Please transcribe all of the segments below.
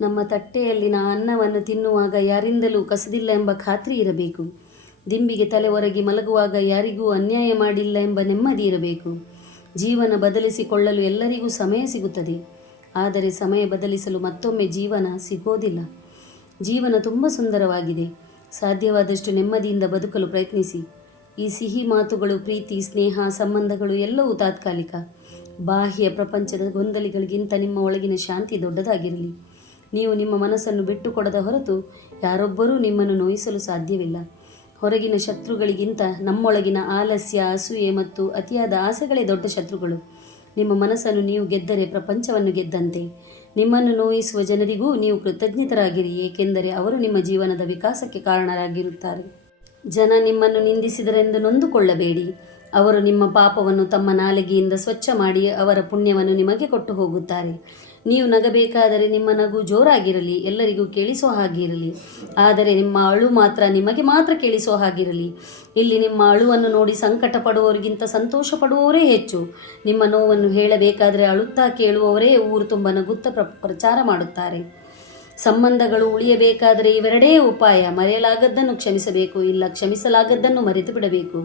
ನಮ್ಮ ತಟ್ಟೆಯಲ್ಲಿನ ಅನ್ನವನ್ನು ತಿನ್ನುವಾಗ ಯಾರಿಂದಲೂ ಕಸದಿಲ್ಲ ಎಂಬ ಖಾತ್ರಿ ಇರಬೇಕು. ದಿಂಬಿಗೆ ತಲೆ ಒರಗಿ ಮಲಗುವಾಗ ಯಾರಿಗೂ ಅನ್ಯಾಯ ಮಾಡಿಲ್ಲ ಎಂಬ ನೆಮ್ಮದಿ ಇರಬೇಕು. ಜೀವನ ಬದಲಿಸಿಕೊಳ್ಳಲು ಎಲ್ಲರಿಗೂ ಸಮಯ ಸಿಗುತ್ತದೆ, ಆದರೆ ಸಮಯ ಬದಲಿಸಲು ಮತ್ತೊಮ್ಮೆ ಜೀವನ ಸಿಗೋದಿಲ್ಲ. ಜೀವನ ತುಂಬ ಸುಂದರವಾಗಿದೆ. ಸಾಧ್ಯವಾದಷ್ಟು ನೆಮ್ಮದಿಯಿಂದ ಬದುಕಲು ಪ್ರಯತ್ನಿಸಿ. ಈ ಸಿಹಿ ಮಾತುಗಳು, ಪ್ರೀತಿ, ಸ್ನೇಹ, ಸಂಬಂಧಗಳು ಎಲ್ಲವೂ ತಾತ್ಕಾಲಿಕ. ಬಾಹ್ಯ ಪ್ರಪಂಚದ ಗೊಂದಲಿಗಳಿಗಿಂತ ನಿಮ್ಮ ಒಳಗಿನ ಶಾಂತಿ ದೊಡ್ಡದಾಗಿರಲಿ. ನೀವು ನಿಮ್ಮ ಮನಸ್ಸನ್ನು ಬಿಟ್ಟುಕೊಡದ ಹೊರತು ಯಾರೊಬ್ಬರೂ ನಿಮ್ಮನ್ನು ನೋಯಿಸಲು ಸಾಧ್ಯವಿಲ್ಲ. ಹೊರಗಿನ ಶತ್ರುಗಳಿಗಿಂತ ನಮ್ಮೊಳಗಿನ ಆಲಸ್ಯ, ಅಸೂಯೆ ಮತ್ತು ಅತಿಯಾದ ಆಸೆಗಳೇ ದೊಡ್ಡ ಶತ್ರುಗಳು. ನಿಮ್ಮ ಮನಸ್ಸನ್ನು ನೀವು ಗೆದ್ದರೆ ಪ್ರಪಂಚವನ್ನು ಗೆದ್ದಂತೆ. ನಿಮ್ಮನ್ನು ನೋಯಿಸುವ ಜನರಿಗೂ ನೀವು ಕೃತಜ್ಞತರಾಗಿರಿ, ಏಕೆಂದರೆ ಅವರು ನಿಮ್ಮ ಜೀವನದ ವಿಕಾಸಕ್ಕೆ ಕಾರಣರಾಗಿರುತ್ತಾರೆ. ಜನ ನಿಮ್ಮನ್ನು ನಿಂದಿಸಿದರೆಂದು ನೊಂದುಕೊಳ್ಳಬೇಡಿ. ಅವರು ನಿಮ್ಮ ಪಾಪವನ್ನು ತಮ್ಮ ನಾಲಿಗೆಯಿಂದ ಸ್ವಚ್ಛ ಮಾಡಿ ಅವರ ಪುಣ್ಯವನ್ನು ನಿಮಗೆ ಕೊಟ್ಟು ಹೋಗುತ್ತಾರೆ. ನೀವು ನಗಬೇಕಾದರೆ ನಿಮ್ಮ ನಗು ಜೋರಾಗಿರಲಿ, ಎಲ್ಲರಿಗೂ ಕೇಳಿಸೋ ಹಾಗಿರಲಿ. ಆದರೆ ನಿಮ್ಮ ಅಳು ಮಾತ್ರ ನಿಮಗೆ ಮಾತ್ರ ಕೇಳಿಸೋ ಹಾಗಿರಲಿ. ಇಲ್ಲಿ ನಿಮ್ಮ ಅಳುವನ್ನು ನೋಡಿ ಸಂಕಟ ಪಡುವವರಿಗಿಂತ ಸಂತೋಷ ಪಡುವವರೇ ಹೆಚ್ಚು. ನಿಮ್ಮ ನೋವನ್ನು ಹೇಳಬೇಕಾದರೆ ಅಳುತ್ತಾ ಕೇಳುವವರೇ ಊರು ತುಂಬ ನಗುತ್ತಾ ಪ್ರಚಾರ ಮಾಡುತ್ತಾರೆ. ಸಂಬಂಧಗಳು ಉಳಿಯಬೇಕಾದರೆ ಇವೆರಡೇ ಉಪಾಯ: ಮರೆಯಲಾಗದ್ದನ್ನು ಕ್ಷಮಿಸಬೇಕು, ಇಲ್ಲ ಕ್ಷಮಿಸಲಾಗದ್ದನ್ನು ಮರೆತು ಬಿಡಬೇಕು.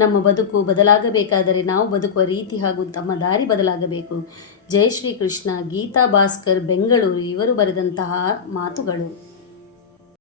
ನಮ್ಮ ಬದುಕು ಬದಲಾಗಬೇಕಾದರೆ ನಾವು ಬದುಕುವ ರೀತಿ ಹಾಗೂ ತಮ್ಮ ದಾರಿ ಬದಲಾಗಬೇಕು. ಜೈ ಶ್ರೀ ಕೃಷ್ಣ. ಗೀತಾ ಭಾಸ್ಕರ್, ಬೆಂಗಳೂರು. ಇವರು ಬರೆದಂತಹ ಮಾತುಗಳು.